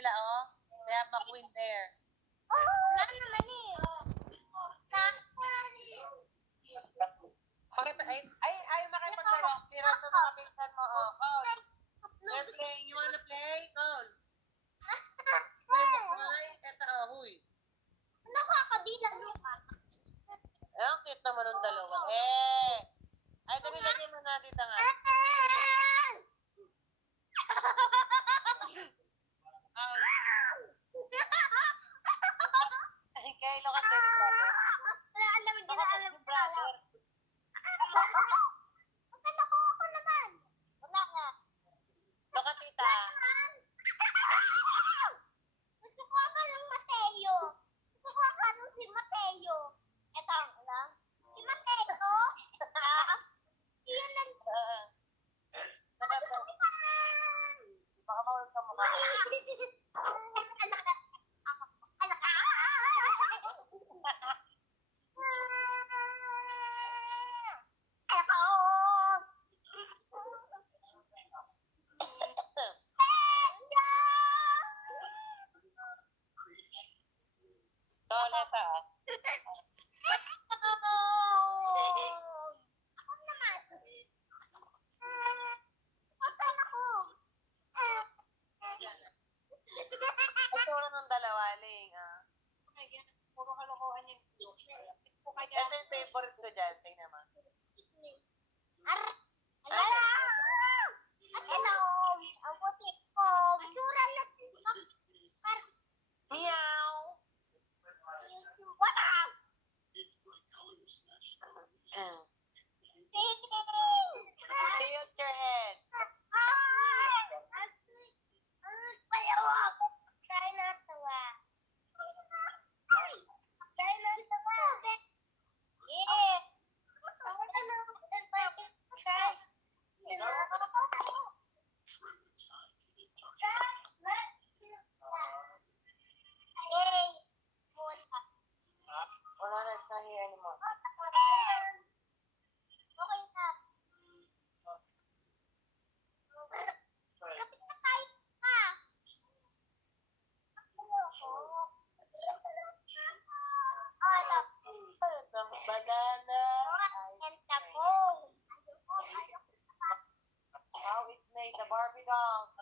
sila, oh. They have McQueen there. Wala naman eh. Bakit, ay, makipaglaro. Tira to mga pinsan mo, oh. Cole, they're playing. You wanna play? Cole. Play boy. Eto, oh, huy. Nakakadilan mo ka. Eh, ang cute naman ng dalawa. Eh. Ay, dali lagyan mo na dito nga. Ay, kailo kasi. Wala alam, hindi na alam ko alam. Ako naman. Wala nga. Baka tita. Gusto ko ka ng Mateo. Gusto ko ka ng si Mateo. Eto ang alam. Si Mateo? Yun lang. Baka mawal ka mukha. Toleta, ah. Ako naman. Otan ako. Itsura ng dalawa, Ling, ah. Puro kalokohan yung ito yung favorite ko dyan. Tingnan mo. Hello. Ang puti ko. Tsura natin. Meow! What up? Tilt your head. Try not to laugh. Try not to laugh. Yeah. Try. Wala na, it's not here anymore. Okay na. Kapit na tayo pa. Ano? Ang banana. How it's made, the Barbie doll.